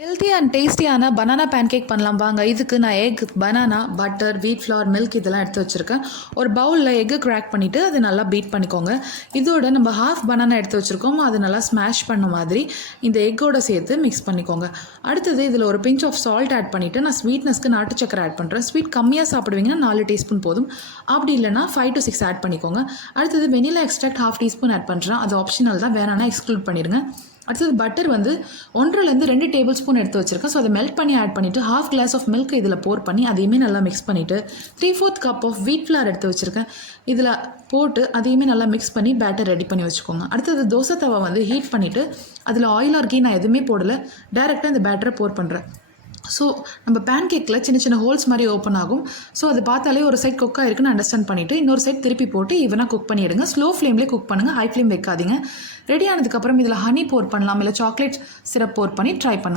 Healthy and டேஸ்டியான banana pancake பண்ணலாம் வாங்க. இதுக்கு நான் எக், பனானா, பட்டர், வீட் ஃப்ளவர், மில்க் இதெல்லாம் எடுத்து வச்சுருக்கேன். ஒரு பவுலில் எக்கு கிராக் பண்ணிவிட்டு அது நல்லா பீட் பண்ணிக்கோங்க. இதோட நம்ம ஹாஃப் பனானா எடுத்து வச்சுருக்கோம், அது நல்லா ஸ்மாஷ் பண்ண மாதிரி இந்த எக்கோட சேர்த்து மிக்ஸ் பண்ணிக்கோங்க. அடுத்தது இதில் ஒரு பிஞ்ச் ஆஃப் சால்ட் ஆட் பண்ணிவிட்டு நான் ஸ்வீட்னஸ்க்கு நாட்டு சக்கரை ஆட் பண்ணுறேன். ஸ்வீட் கம்மியாக சாப்பிடுவீங்கன்னா 4 டீஸ்பூன் போதும், அப்படி இல்லைனா 5 to 6 ஆட் பண்ணிக்கோங்க. அடுத்தது வெனிலா எக்ஸ்ட்ராக்ட் ½ டீஸ்பூன் ஆட் பண்ணுறேன், அது ஆப்ஷனல் தான், வேணான்னா எக்ஸ்க்ளூட் பண்ணிடுங்க. அடுத்தது பட்டர் வந்து 1 2 டேபிள் ஸ்பூன் எடுத்து வச்சுருக்கேன். ஸோ அதை மெல்ட் பண்ணி ஆட் பண்ணிவிட்டு ½ கிளாஸ் ஆஃப் மில்க் இதில் போர் பண்ணி அதையுமே நல்லா மிக்ஸ் பண்ணிவிட்டு 3/4 கப் ஆஃப் வீட் ஃப்ளார் எடுத்து வச்சுருக்கேன், இதில் போட்டு அதையுமே நல்லா மிக்ஸ் பண்ணி பேட்டர் ரெடி பண்ணி வச்சுக்கோங்க. அடுத்தது தோசை தவா வந்து ஹீட் பண்ணிவிட்டு அதில் ஆயில் ஆர் கீ நான் எதுவுமே போடலை, டேரெக்டாக இந்த பேட்டரை போர் பண்ணுறேன். ஸோ நம்ம பேன் கேக்கில் சின்ன சின்ன ஹோல்ஸ் மாதிரி ஓப்பன் ஆகும். ஸோ அது பார்த்தாலே ஒரு சைட் குக் ஆகிருக்குன்னு அண்டர்ஸ்டாண்ட் பண்ணிவிட்டு இன்னொரு சைட் திருப்பி போட்டு ஈவனாக குக் பண்ணிவிடுங்க. ஸ்லோ ஃப்ளேம்லேயே குக் பண்ணுங்கள், ஹை ஃப்ளேம் வைக்காதீங்க. ரெடி ஆனதுக்கப்புறம் இதில் ஹனி போர் பண்ணலாம், இல்லை சாக்லேட் சிரப் போர் பண்ணி ட்ரை பண்ணுங்கள்.